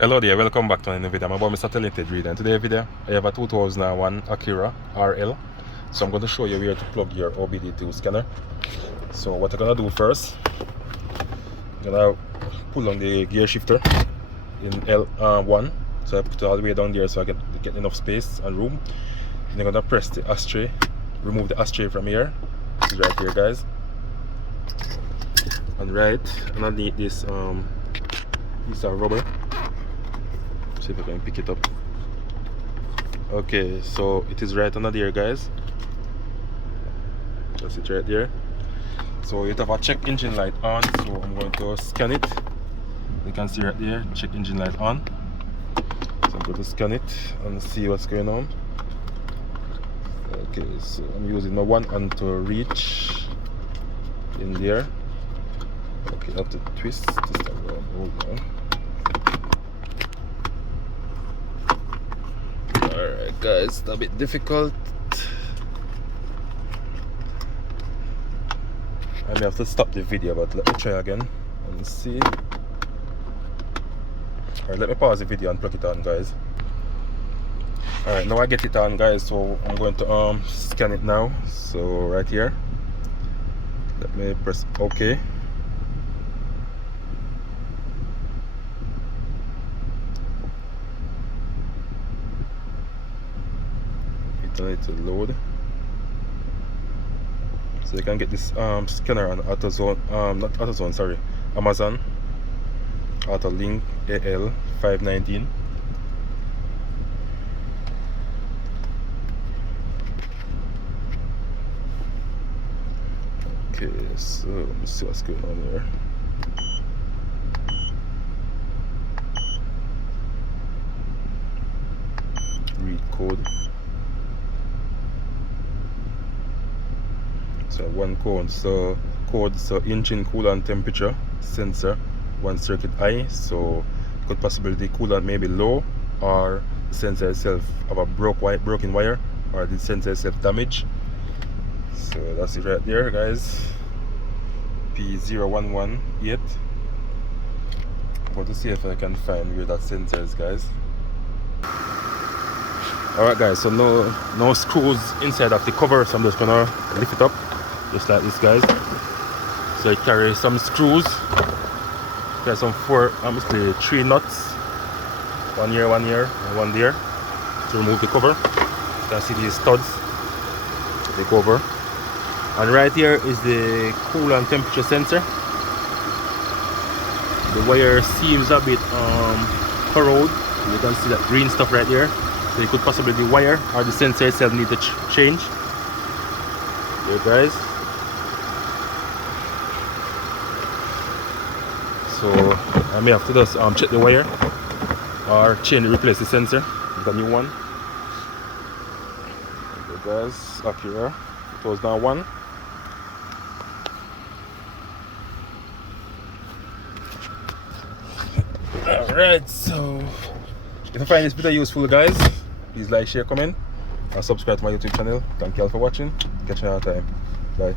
Hello there, welcome back to another video. I'm about Mr. Talented Reid, and today's video I have a 2001 Acura RL. So I'm going to show you where to plug your OBD2 scanner. So what I'm going to do first, I'm going to pull on the gear shifter in L1. So I put it all the way down there so I get enough space and room. And I'm going to press the ashtray, remove the ashtray from here. This is right here, guys. And right underneath this piece of rubber. See if I can pick it up. Okay, so it is right under there, guys. That's it right there. So you have a check engine light on, so I'm going to scan it. You can see right there, check engine light on. So I'm going to scan it and see what's going on. Okay, so I'm using my one hand to reach in there. Okay, I have to twist this time around. Hold on. Alright guys, it's a bit difficult. I may have to stop the video, but let me try again and see. Alright, let me pause the video and plug it on, guys. Alright, now I get it on, guys, so I'm going to scan it now. So right here, let me press OK. It to load, so you can get this scanner on AutoZone, not AutoZone, sorry, Amazon AutoLink AL 519. Okay, so let me see what's going on here. Read code. So one code, so engine coolant temperature sensor, one circuit high, so could possibly the coolant may be low, or the sensor itself have a broken wire, or the sensor itself damaged. So that's it right there, guys. P0118. I'm going to see if I can find where that sensor is, guys. Alright guys, so no screws inside of the cover, so I'm just gonna lift it up just like this, guys. So it carries some screws. There's some obviously 3 nuts, one here and one there, to remove the cover. You can see these studs take over. And right here is the coolant temperature sensor. The wire seems a bit corroded. You can see that green stuff right there. So it could possibly be wire, or the sensor itself need to change. There, guys. So I may have to just check the wire or replace the sensor with a new one. Okay, guys, Acura 2001. Alright, so if you find this video useful, guys, please like, share, comment, and subscribe to my YouTube channel. Thank you all for watching. Catch you another time. Bye.